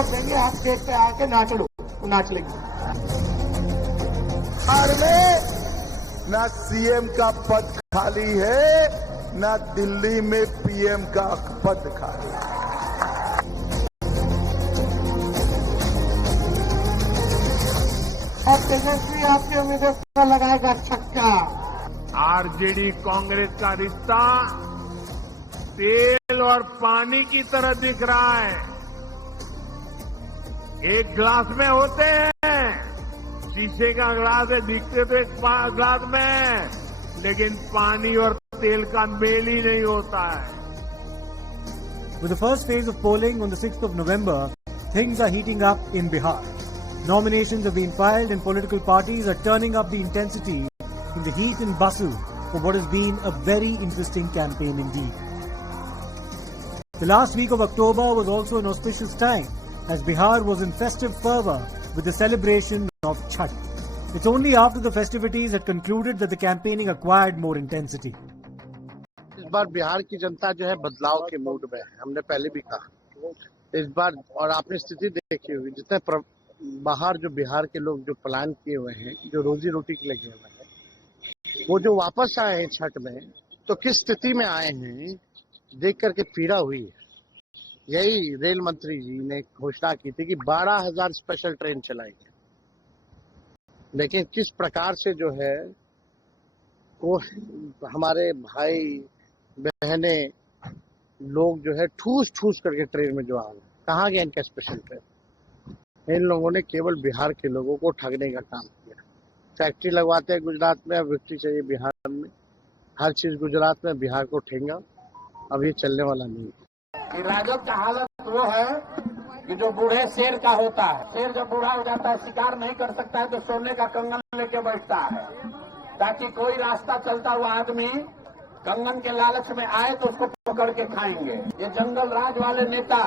Vote देंगे, आप stage पे आके नाच लो, नाच लेंगे। बिहार में ना सीएम का पद खाली है, ना दिल्ली में पीएम का पद खाली है। और तेजस्वी आपके उम्मीदवार पर लगाएगा छक्का। आरजेडी कांग्रेस का रिश्ता तेल और पानी की तरह दिख रहा है। एक गिलास में होते हैं, शीशे का गिलास है, दिखते तो एक गिलास में, लेकिन पानी और तेल का मेल ही नहीं होता है। With the first phase of polling on the 6th of November, things are heating up in Bihar. Nominations have been filed and political parties are turning up the intensity in the heat and bustle for what has been a very interesting campaign indeed. The last week of October was also an auspicious time as Bihar was in festive fervour with the celebration of Chhath. It's only after the festivities had concluded that the campaigning acquired more intensity. इस बार बिहार की जनता जो है बदलाव के mood में है, हमने पहले भी कहा इस बार। और आपने स्थिति देखी होगी, जितने बाहर जो बिहार के लोग जो पलायन किए हुए हैं, जो रोजी रोटी के लिए गए हुए हैं, वो जो वापस आए हैं छठ में, तो किस स्थिति में आए हैं देख करके पीड़ा हुई है। यही रेल मंत्री जी ने घोषणा की थी कि 12,000 स्पेशल ट्रेन चलाएंगे, लेकिन किस प्रकार से जो है वो हमारे भाई बहने लोग जो है ठूस ठूस करके ट्रेन में जो आ गए। कहाँ गया इनका स्पेशल ट्रेन? इन लोगों ने केवल बिहार के लोगों को ठगने का काम किया। फैक्ट्री लगवाते हैं गुजरात में, अब फैक्ट्री चाहिए बिहार में, हर चीज गुजरात में, बिहार को ठेंगा। अब ये चलने वाला नहीं है। राजद का हालत वो है कि जो बूढ़े शेर का होता है, शेर जब बूढ़ा हो जाता है, शिकार नहीं कर सकता है, तो सोने का कंगन लेके बैठता है, ताकि कोई रास्ता चलता हुआ आदमी कंगन के लालच में आए तो उसको पकड़ के खाएंगे। ये जंगल राज वाले नेता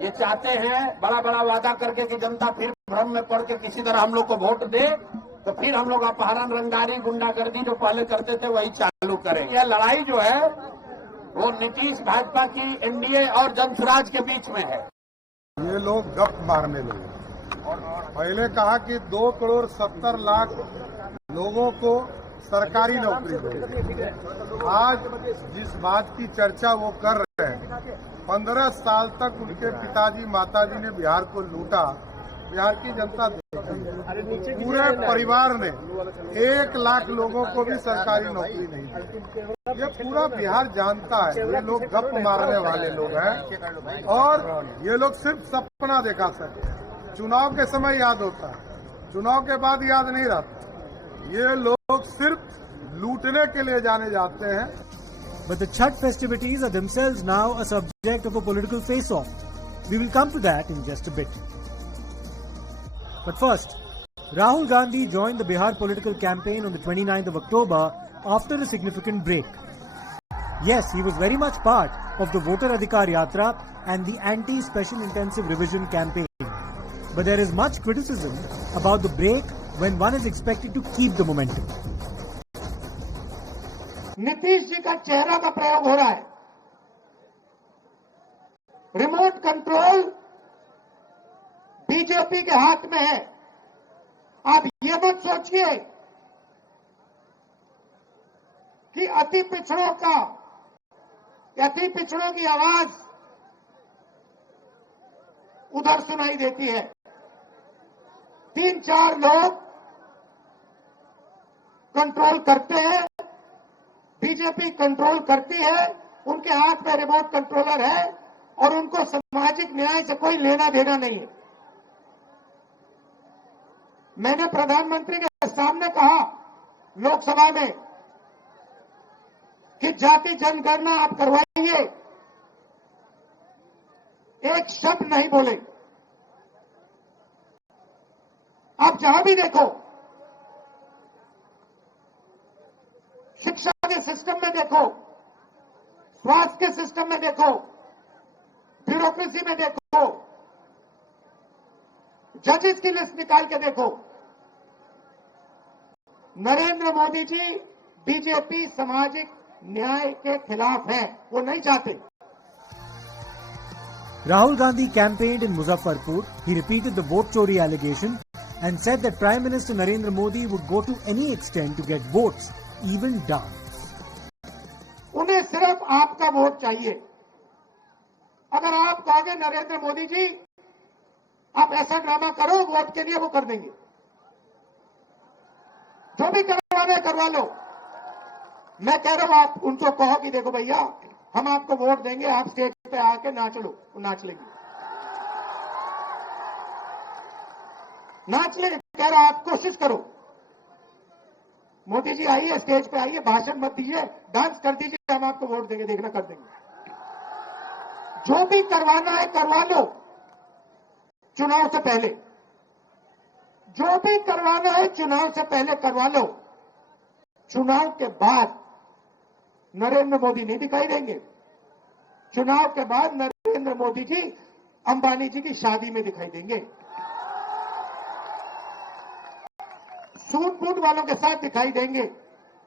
ये चाहते हैं बड़ा बड़ा वादा करके कि जनता फिर भ्रम में पड़ के किसी तरह हम लोग को वोट दे, तो फिर हम लोग अपहरण, रंगारी, गुंडागर्दी जो पहले करते थे वही चालू करेंगे। यह लड़ाई जो है वो नीतीश भाजपा की एनडीए और जनसुराज के बीच में है। ये लोग गप मारने लगे। पहले कहा कि 2,70,00,000 लोगों को सरकारी नौकरी देंगे। आज जिस बात की चर्चा वो कर रहे हैं, 15 साल तक उनके पिताजी माताजी ने बिहार को लूटा, बिहार की जनता देखी, पूरे परिवार ने 1,00,000 लोगों को भी सरकारी नौकरी नहीं दी। ये पूरा बिहार जानता है ये लोग गप मारने वाले लोग हैं, और ये लोग सिर्फ सपना दिखा सकते हैं। चुनाव के समय याद होता है, चुनाव के बाद याद नहीं रहता। ये लोग सिर्फ लूटने के लिए जाने जाते हैं। But the Chhath festivities are themselves now a subject of a political face-off. We will come to that in just a bit. But first, Rahul Gandhi joined the Bihar political campaign on the 29th of October after a significant break. Yes, he was very much part of the Voter Adhikar Yatra and the anti-special intensive revision campaign. But there is much criticism about the break when one is expected to keep the momentum. Nitish ji का चेहरा का प्रयोग हो रहा है। Remote control BJP के हाथ में है। आप ये मत सोचिए कि अति पिछड़ों की आवाज उधर सुनाई देती है। 3-4 लोग कंट्रोल करते हैं, बीजेपी कंट्रोल करती है, उनके हाथ में रिमोट कंट्रोलर है और उनको सामाजिक न्याय से कोई लेना देना नहीं है। मैंने प्रधानमंत्री के सामने कहा लोकसभा में कि जाति जनगणना आप करवाइए, एक शब्द नहीं बोले। आप जहां भी देखो, शिक्षा के सिस्टम में देखो, स्वास्थ्य के सिस्टम में देखो, ब्यूरोक्रेसी में देखो, जजेस की लिस्ट निकाल के देखो, नरेंद्र मोदी जी बीजेपी सामाजिक न्याय के खिलाफ है, वो नहीं चाहते। Rahul Gandhi campaigned in Muzaffarpur. He repeated the vote chori allegation and said that Prime Minister Narendra Modi would go to any extent to get votes, even down. उन्हें सिर्फ आपका वोट चाहिए। अगर आप कहोगे नरेंद्र मोदी जी आप ऐसा ड्रामा करो वोट के लिए, वो कर देंगे। जो भी करवाना है करवा लो। मैं कह रहा हूं आप उनको कहो कि देखो भैया हम आपको वोट देंगे, आप स्टेज पे आके नाच लो, वो नाच लेगी, नाच लेंगे। कह रहा आप कोशिश करो, मोदी जी आइए स्टेज पे आइए, भाषण मत दीजिए, डांस कर दीजिए, हम आपको वोट देंगे, देखना कर देंगे। जो भी करवाना है करवा लो चुनाव से पहले, जो भी करवाना है चुनाव से पहले करवा लो। चुनाव के बाद नरेंद्र मोदी नहीं दिखाई देंगे। चुनाव के बाद नरेंद्र मोदी जी अंबानी जी की शादी में दिखाई देंगे, सूट बूट वालों के साथ दिखाई देंगे,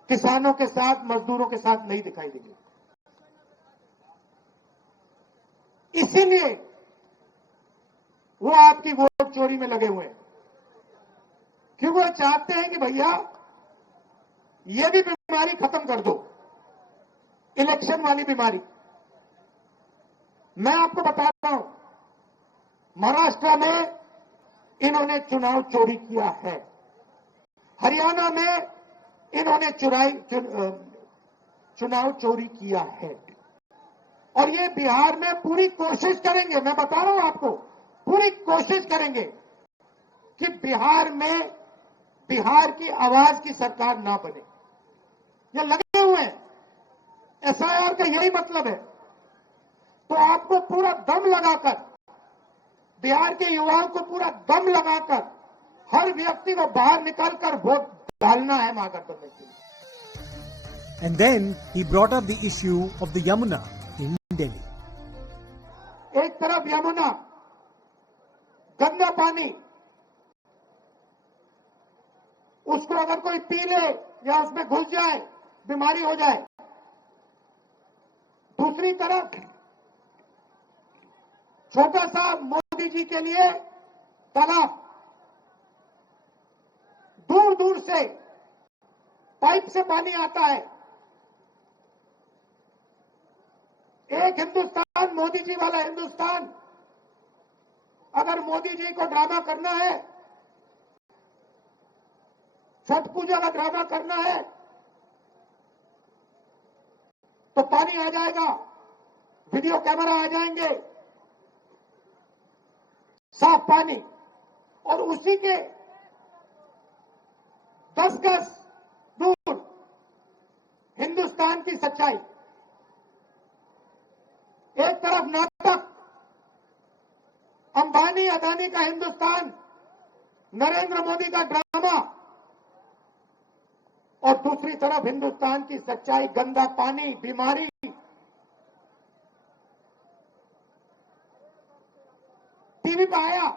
किसानों के साथ, मजदूरों के साथ नहीं दिखाई देंगे। इसीलिए वो आपकी वोट चोरी में लगे हुए हैं, क्योंकि वो चाहते हैं कि भैया ये भी बीमारी खत्म कर दो, इलेक्शन वाली बीमारी। मैं आपको बता रहा हूं, महाराष्ट्र में इन्होंने चुनाव चोरी किया है, हरियाणा में इन्होंने चुनाव चोरी किया है, और ये बिहार में पूरी कोशिश करेंगे। मैं बता रहा हूं आपको, पूरी कोशिश करेंगे कि बिहार में बिहार की आवाज की सरकार ना बने। ये लगे हुए हैं, एसआईआर का यही मतलब है। तो आपको पूरा दम लगाकर, बिहार के युवाओं को पूरा दम लगाकर हर व्यक्ति को बाहर निकालकर वोट डालना है महागठबंधन के लिए। And then he brought up the issue of the Yamuna in Delhi. एक तरफ यमुना, गंदा पानी, उसको अगर कोई पी ले या उसमें घुस जाए बीमारी हो जाए। दूसरी तरफ छोटा सा मोदी जी के लिए तालाब, दूर दूर से पाइप से पानी आता है। एक हिंदुस्तान, मोदी जी वाला हिंदुस्तान। अगर मोदी जी को ड्रामा करना है, छठ पूजा का ड्रामा करना है, तो पानी आ जाएगा, वीडियो कैमरा आ जाएंगे, साफ पानी, और उसी के 10 गज दूर हिंदुस्तान की सच्चाई। एक तरफ नाटक, अंबानी अदानी का हिंदुस्तान, नरेंद्र मोदी का ड्रामा, और दूसरी तरफ हिंदुस्तान की सच्चाई, गंदा पानी, बीमारी। टीवी पे आया,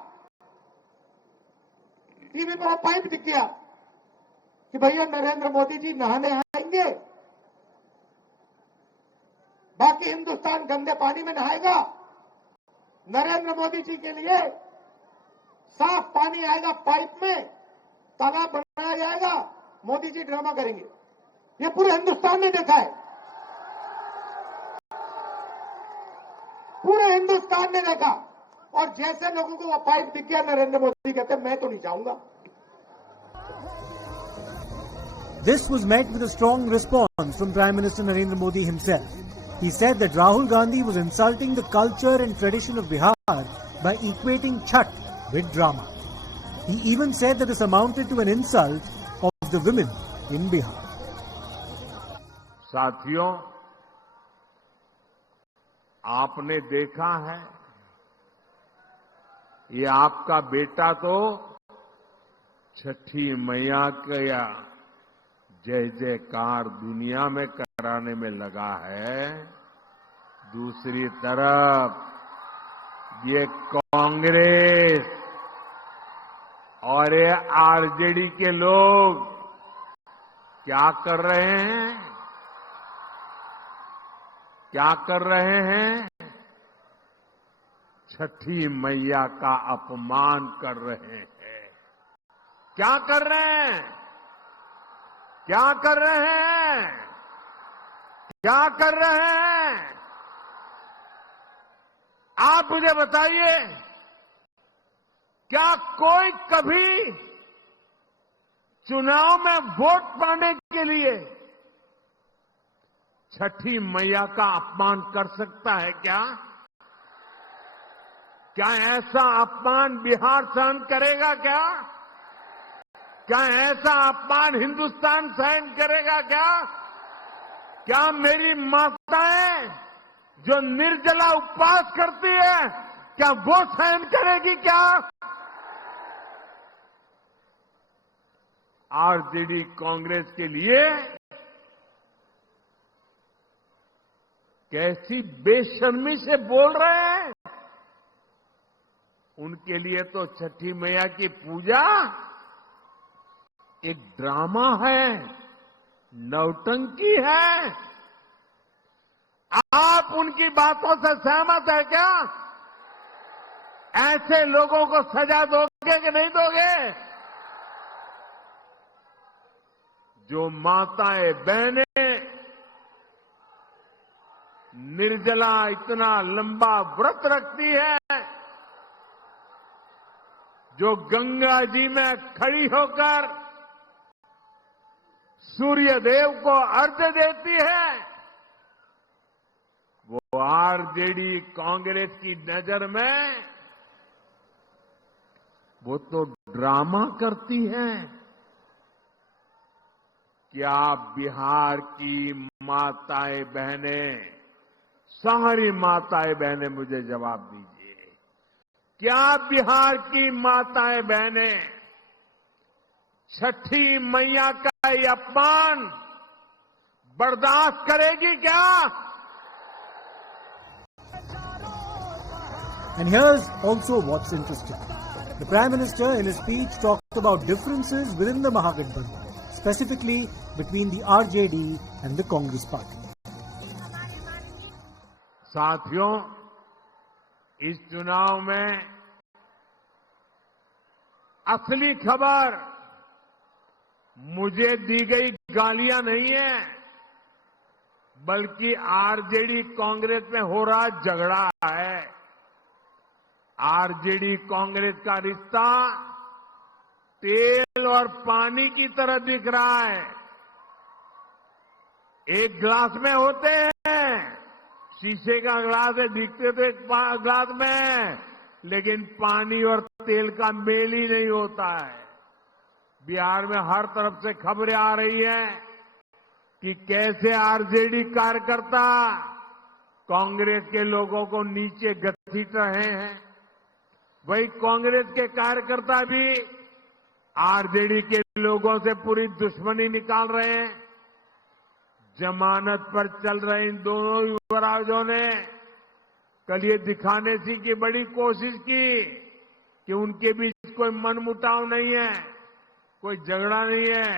टीवी पे वो पाइप दिख गया कि भैया नरेंद्र मोदी जी नहाने आएंगे, बाकी हिंदुस्तान गंदे पानी में नहाएगा। नरेंद्र मोदी जी के लिए साफ पानी आएगा, पाइप में तालाब बनाया जाएगा, मोदी जी ड्रामा करेंगे। ये पूरे हिंदुस्तान ने देखा है, पूरे हिंदुस्तान ने देखा। और जैसे लोगों को वो पाइप दिख गया, नरेंद्र मोदी कहते मैं तो नहीं जाऊंगा। This was met with a strong response from Prime Minister Narendra Modi himself. He said that Rahul Gandhi was insulting the culture and tradition of Bihar by equating Chhath with drama. He even said that this amounted to an insult of the women in Bihar. साथियों, आपने देखा है, ये आपका बेटा तो छठी मैया का जय जयकार दुनिया में कराने में लगा है। दूसरी तरफ ये कांग्रेस और ये आरजेडी के लोग क्या कर रहे हैं? क्या कर रहे हैं? छठी मैया का अपमान कर रहे हैं। क्या कर रहे हैं? क्या कर रहे हैं? क्या कर रहे हैं? आप मुझे बताइए, क्या कोई कभी चुनाव में वोट पाने के लिए छठी मैया का अपमान कर सकता है क्या? क्या ऐसा अपमान बिहार सहन करेगा क्या? क्या ऐसा अपमान हिंदुस्तान सहन करेगा क्या? क्या मेरी माताएं जो निर्जला उपवास करती है, क्या वो सहन करेगी क्या? आरजेडी कांग्रेस के लिए कैसी बेशर्मी से बोल रहे हैं। उनके लिए तो छठी मैया की पूजा एक ड्रामा है, नौटंकी है। आप उनकी बातों से सहमत है क्या? ऐसे लोगों को सजा दोगे कि नहीं दोगे? जो माताएं बहनें निर्जला इतना लंबा व्रत रखती है, जो गंगा जी में खड़ी होकर सूर्य देव को अर्घ्य देती है, वो आरजेडी कांग्रेस की नजर में वो तो ड्रामा करती है। क्या बिहार की माताएं बहनें, सारी माताएं बहनें मुझे जवाब दीजिए, क्या बिहार की माताएं बहनें छठी मैया का ये अपमान बर्दाश्त करेगी क्या? And here's also what's interesting. The Prime Minister in his speech talked about differences within the Mahagathbandhan, specifically between the RJD and the Congress party. साथियों, इस चुनाव में असली खबर मुझे दी गई गालियां नहीं है, बल्कि आरजेडी कांग्रेस में हो रहा झगड़ा है। आरजेडी कांग्रेस का रिश्ता तेल और पानी की तरह दिख रहा है। एक गिलास में होते हैं, शीशे का ग्लास है, दिखते थे ग्लास में, लेकिन पानी और तेल का मेल ही नहीं होता है। बिहार में हर तरफ से खबरें आ रही हैं कि कैसे आरजेडी कार्यकर्ता कांग्रेस के लोगों को नीचे घसीट रहे हैं। वही कांग्रेस के कार्यकर्ता भी आरजेडी के लोगों से पूरी दुश्मनी निकाल रहे हैं। जमानत पर चल रहे इन दोनों युवराजों ने कल ये दिखाने की बड़ी कोशिश की कि उनके बीच कोई मनमुटाव नहीं है, कोई झगड़ा नहीं है,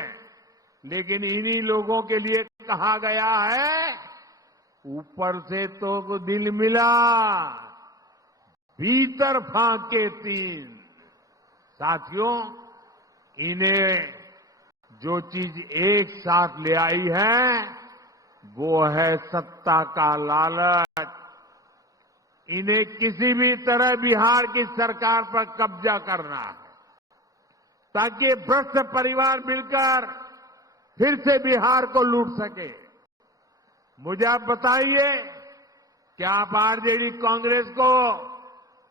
लेकिन इन्हीं लोगों के लिए कहा गया है, ऊपर से तो दिल मिला, भीतर फाके तीन। साथियों, इन्हें जो चीज एक साथ ले आई है वो है सत्ता का लालच। इन्हें किसी भी तरह बिहार की सरकार पर कब्जा करना है, ताकि भ्रष्ट परिवार मिलकर फिर से बिहार को लूट सके। मुझे आप बताइए, क्या आप आरजेडी कांग्रेस को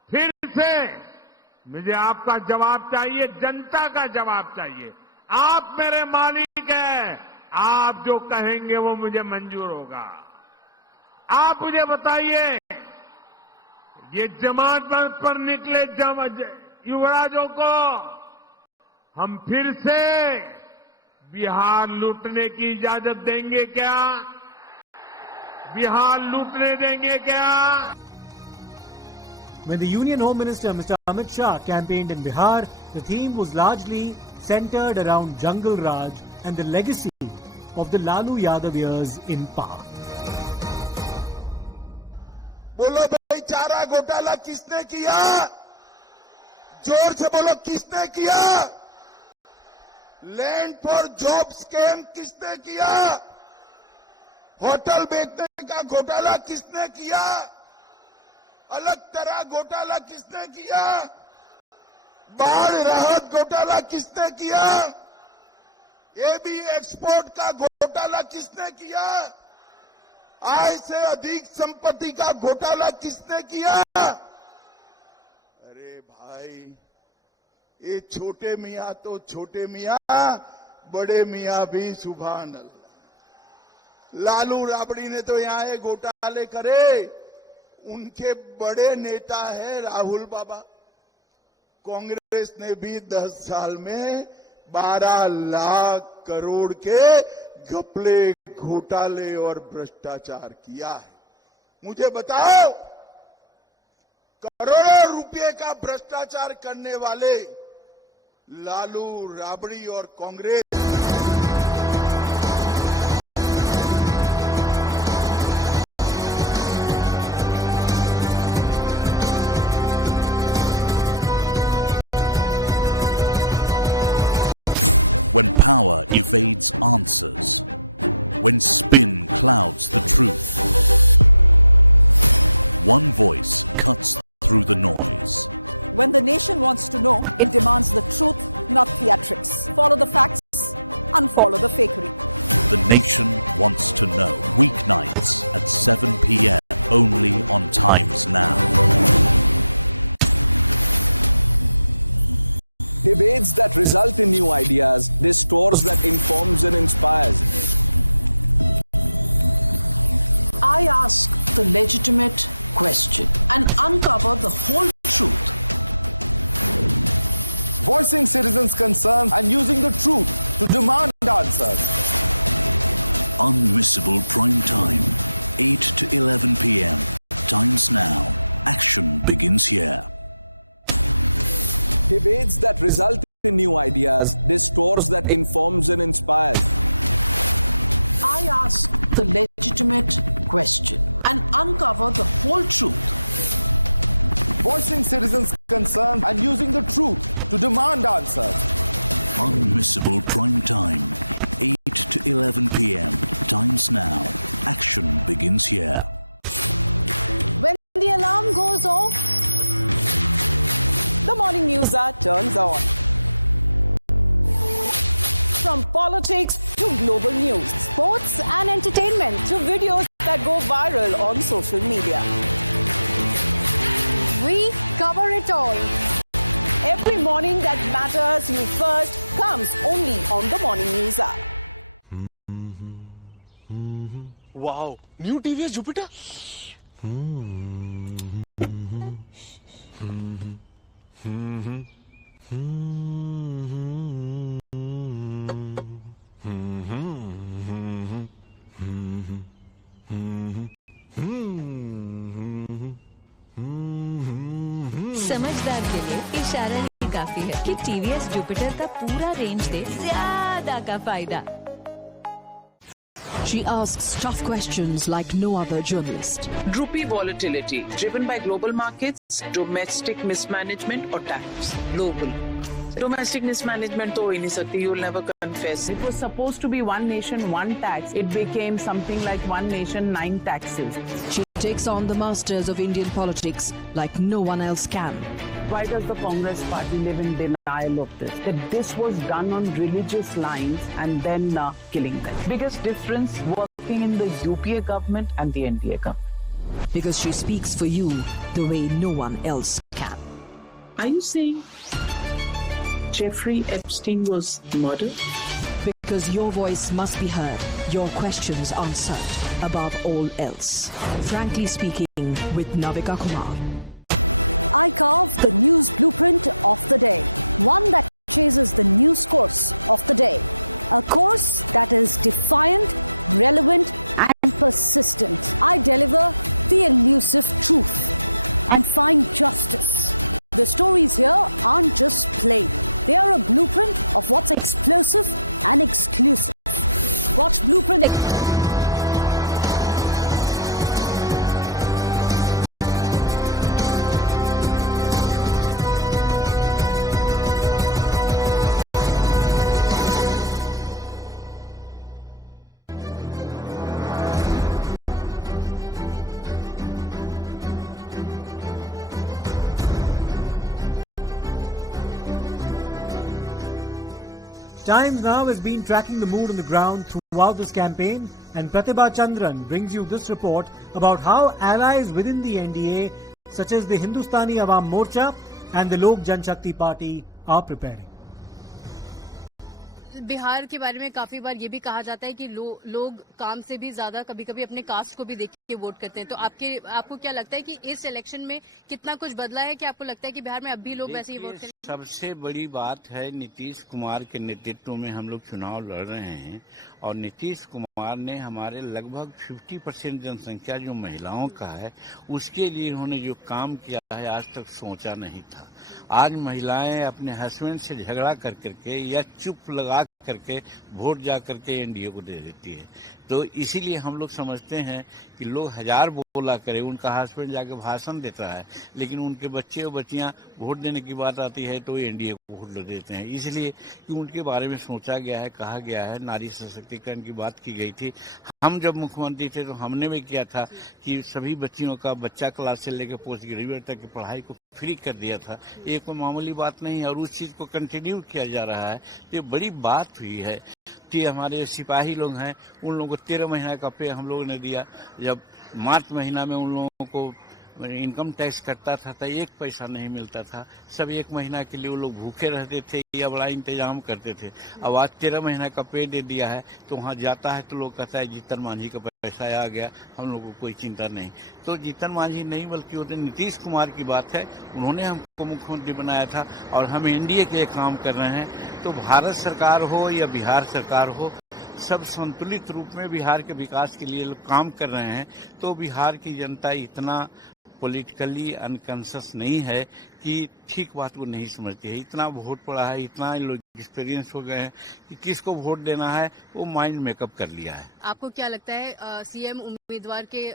फिर से, मुझे आपका जवाब चाहिए, जनता का जवाब चाहिए। आप मेरे मालिक हैं, आप जो कहेंगे वो मुझे मंजूर होगा। आप मुझे बताइए, ये जमानत पर निकले युवराजों को हम फिर से बिहार लूटने की इजाजत देंगे क्या? बिहार लूटने देंगे क्या? When the Union Home Minister Mr. Amit Shah campaigned in Bihar, the theme was largely centered around Jungle Raj and the legacy of the Lalu Yadav years in power. बोलो भाई, चारा घोटाला किसने किया? जोर से बोलो, किसने किया? लैंड फॉर जॉब स्कैम किसने किया? होटल बेचने का घोटाला किसने किया? अलग तरह घोटाला किसने किया? बाढ़ राहत घोटाला किसने किया? एबी एक्सपोर्ट का घोटाला किसने किया? आय से अधिक संपत्ति का घोटाला किसने किया? अरे भाई, ये छोटे मियां तो छोटे मियां, बड़े मियां भी सुभान अल्लाह। लालू राबड़ी ने तो यहां ये घोटाले करे, उनके बड़े नेता है राहुल बाबा। कांग्रेस ने भी 10 साल में 12 लाख करोड़ के घपले, घोटाले और भ्रष्टाचार किया है। मुझे बताओ, करोड़ों रुपए का भ्रष्टाचार करने वाले लालू राबड़ी और Congress when power evades answers, when spin clouds the truth, one voice cuts through the noise. When the nation wants to know, it demands the truth, not theatrics. Follow the facts, unfollow the fakery. The nation wants to know. Weeknights at 7 p.m. only on Times Now. Debates that result in new ideas, discourse that informs and inspires. I ask the legitimate question and uncover the whole truth. Voicing citizens' concerns and using the truth to demand answers. Unmissable prime time, 8 to 11 p.m. Times Now. Action begins here. Debates that result in new ideas, discourse that informs and inspires. I ask the legitimate question and uncover the whole truth. Voicing citizens' concerns and using the truth to demand answers. Unmissable prime time, 8 to 11 p.m. Times Now. Action begins here. When the alarm goes off, the morning news turns on. From politics to global news, sports and entertainment to videos that go viral on social media. We cover it all. Every morning that matters you first comes only on the morning news app. Wow, new TVS Jupiter. समझदार के लिए इशारा ही काफी है कि TVS Jupiter का पूरा range दे ज्यादा का फायदा. She asks tough questions like no other journalist. Droopy volatility driven by global markets, domestic mismanagement or tax. Global. Domestic mismanagement to ho hi nahi sakti. You'll never confess. It was supposed to be one nation, one tax. It became something like one nation, 9 taxes. She takes on the masters of Indian politics like no one else can. Why does the Congress party live in denial of this? That this was done on religious lines and then killing them. Biggest difference working in the UPA government and the NDA government. Because she speaks for you the way no one else can. Are you saying Jeffrey Epstein was murdered? Because your voice must be heard, your questions answered, above all else. Frankly Speaking with Navika Kumar. I carve the news blueprint of the day, one that chases the news course of the day, a course that is defiant, relevant, and persistent. I deliver the elusive truth and find justice. The stories here aren't just plain. They are a blueprint of what's explosive and exclusive. Watch Blueprint. Times Now has been tracking the mood on the ground throughout this campaign, and Pratibha Chandran brings you this report about how allies within the NDA, such as the Hindustani Awam Morcha and the Lok Janshakti Party, are preparing. Bihar के बारे में काफी बार ये भी कहा जाता है कि लोग काम से भी ज्यादा कभी कभी अपने कास्ट को भी देख के वोट करते हैं, तो आपको क्या लगता है कि इस इलेक्शन में कितना कुछ बदला है? कि आपको लगता है कि बिहार में अब भी लोग वैसे ही वोट करें? सबसे बड़ी बात है, नीतीश कुमार के नेतृत्व में हम लोग चुनाव लड़ रहे हैं और नीतीश कुमार ने हमारे लगभग 50% जनसंख्या जो महिलाओं का है उसके लिए उन्होंने जो काम किया है आज तक सोचा नहीं था। आज महिलाएं अपने हस्बैंड से झगड़ा कर करके या चुप लगा करके वोट जा करके एनडीए को दे देती है। तो इसीलिए हम लोग समझते हैं कि लोग हजार बोला करें, उनका हस्बैंड जाके भाषण देता है लेकिन उनके बच्चे और बच्चियां वोट देने की बात आती है तो एनडीए को वोट देते हैं, इसलिए कि उनके बारे में सोचा गया है, कहा गया है। नारी सशक्तिकरण की बात की गई थी। हम जब मुख्यमंत्री थे तो हमने भी किया था कि सभी बच्चियों का बच्चा क्लास से लेकर पोस्ट ग्रेजुएट तक की पढ़ाई को फ्री कर दिया था। ये कोई मामूली बात नहीं है और उस चीज को कंटिन्यू किया जा रहा है। तो ये बड़ी बात हुई है कि हमारे सिपाही लोग हैं उन लोगों को 13 महीना का पे हम लोगों ने दिया। जब मार्च महीना में उन लोगों को इनकम टैक्स कटता था तो 1 पैसा नहीं मिलता था। सब 1 महीना के लिए वो लोग भूखे रहते थे या बड़ा इंतजाम करते थे। अब आज 13 महीना का पे दे दिया है तो वहाँ जाता है तो लोग कहता है जीतन मांझी का पैसा आ गया, हम लोग को कोई चिंता नहीं। तो जीतन मांझी नहीं बल्कि वो नीतीश कुमार की बात है, उन्होंने हमको मुख्यमंत्री बनाया था और हम एनडीए के काम कर रहे हैं। तो भारत सरकार हो या बिहार सरकार हो, सब संतुलित रूप में बिहार के विकास के लिए काम कर रहे हैं। तो बिहार की जनता इतना पॉलिटिकली अनकॉन्शियस नहीं है कि ठीक बात को नहीं समझती है। इतना वोट पड़ा है, इतना लोग एक्सपीरियंस हो गए हैं कि किसको वोट देना है वो माइंड मेकअप कर लिया है। आपको क्या लगता है सीएम उम्मीदवार के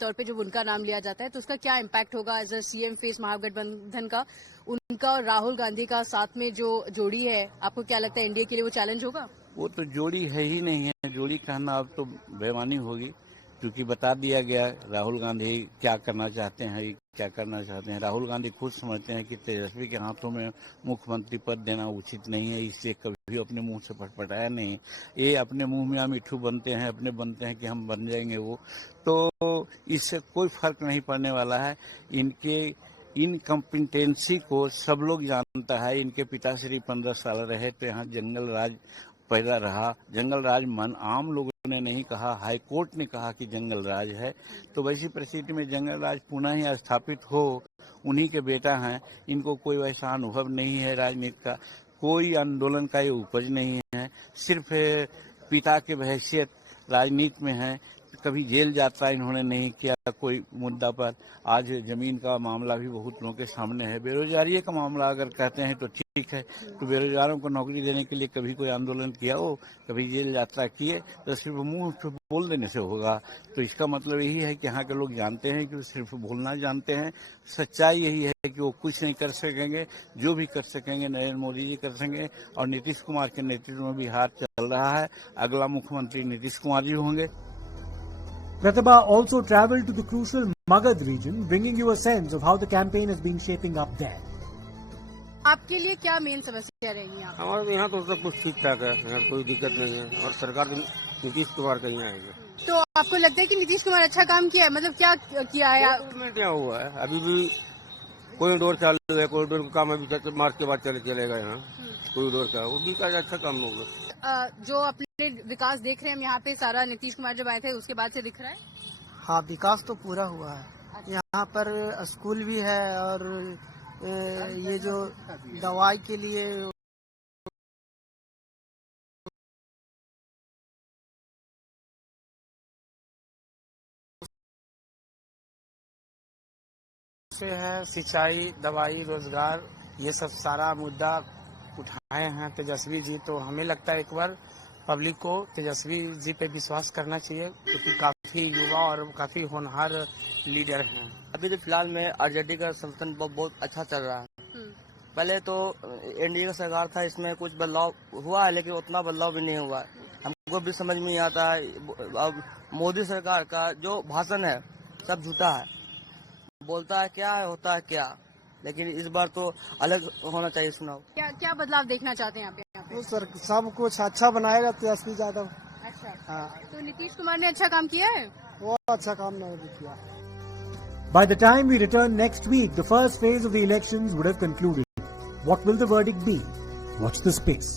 तौर पे जब उनका नाम लिया जाता है तो उसका क्या इम्पैक्ट होगा एज अ सीएम फेस महागठबंधन का? उनका और राहुल गांधी का साथ में जो जोड़ी है, आपको क्या लगता है एनडीए के लिए वो चैलेंज होगा? वो तो जोड़ी है ही नहीं है, जोड़ी कहना अब तो बेईमानी होगी क्योंकि बता दिया गया राहुल गांधी क्या करना चाहते हैं, क्या करना चाहते हैं। राहुल गांधी खुद समझते हैं कि तेजस्वी के हाथों में मुख्यमंत्री पद देना उचित नहीं है, इसलिए कभी अपने मुंह से फटफटाया नहीं। ये अपने मुंह में मिठू बनते हैं, अपने बनते हैं कि हम बन जाएंगे वो, तो इससे कोई फर्क नहीं पड़ने वाला है। इनके इनकम्पिटेंसी को सब लोग जानता है। इनके पिताश्री 15 साल रहे तो यहाँ जंगल राज पैदा रहा। जंगल राज मन आम लोगों ने नहीं कहा, हाई कोर्ट ने कहा कि जंगल राज है। तो वैसी परिस्थिति में जंगल राज पुनः ही स्थापित हो, उन्हीं के बेटा हैं। इनको कोई वैसा अनुभव नहीं है राजनीति का, कोई आंदोलन का ये उपज नहीं है, सिर्फ पिता के हैसियत राजनीति में है। कभी जेल यात्रा इन्होंने नहीं किया कोई मुद्दा पर। आज जमीन का मामला भी बहुत लोगों के सामने है। बेरोजगारी का मामला अगर कहते हैं तो ठीक है, तो बेरोजगारों को नौकरी देने के लिए कभी कोई आंदोलन किया हो, कभी जेल यात्रा किए, तो सिर्फ मुंह पे बोल देने से होगा। तो इसका मतलब यही है कि यहाँ के लोग जानते हैं कि वो सिर्फ बोलना जानते हैं। सच्चाई यही है कि वो कुछ नहीं कर सकेंगे, जो भी कर सकेंगे नरेंद्र मोदी जी कर सकेंगे। और नीतीश कुमार के नेतृत्व में बिहार चल रहा है, अगला मुख्यमंत्री नीतीश कुमार जी होंगे। Pratibha also travelled to the crucial Magad region, bringing you a sense of how the campaign has been shaping up there. आपके लिए क्या मेन समस्या रहेगी यहाँ? हमारे तो यहाँ तो सब कुछ ठीक ठाक है, यहाँ कोई दिक्कत नहीं है और सरकार नीतीश कुमार का ही आएगा। तो आपको लगता है कि नीतीश कुमार अच्छा काम किया है? मतलब क्या किया है? में क्या हुआ है, अभी भी कॉरिडोर चालू है, कॉरिडोर का काम अभी मार्च के बाद चलेगा यहाँ कॉरिडोर का, वो भी का अच्छा काम होगा। जो अपने विकास देख रहे हैं हम यहाँ पे, सारा नीतीश कुमार जब आए थे उसके बाद से दिख रहा है? हाँ, विकास तो पूरा हुआ है। अच्छा। यहाँ पर स्कूल भी है और ये जो दवाई के लिए है, सिंचाई, दवाई, रोजगार, ये सब सारा मुद्दा उठाए हैं तेजस्वी जी। तो हमें लगता है एक बार पब्लिक को तेजस्वी जी पे विश्वास करना चाहिए क्योंकि काफी युवा और काफी होनहार लीडर हैं। अभी तो फिलहाल में आरजेडी का संगठन बहुत अच्छा चल रहा है। पहले तो एनडीए का सरकार था, इसमें कुछ बदलाव हुआ है लेकिन उतना बदलाव भी नहीं हुआ है। हमको भी समझ में नहीं आता है। अब मोदी सरकार का जो भाषण है सब झूठा है, बोलता है क्या है होता है क्या, लेकिन इस बार तो अलग होना चाहिए चुनाव। क्या बदलाव देखना चाहते हैं आप यहाँ पे? तो सर सब कुछ अच्छा बनाएगा तेजस्वी यादव। अच्छा, हाँ, तो नीतीश कुमार ने अच्छा काम किया है? वो अच्छा काम नहीं किया। By the time we return next week, the first phase of the elections would have concluded. What will the verdict be? Watch the space.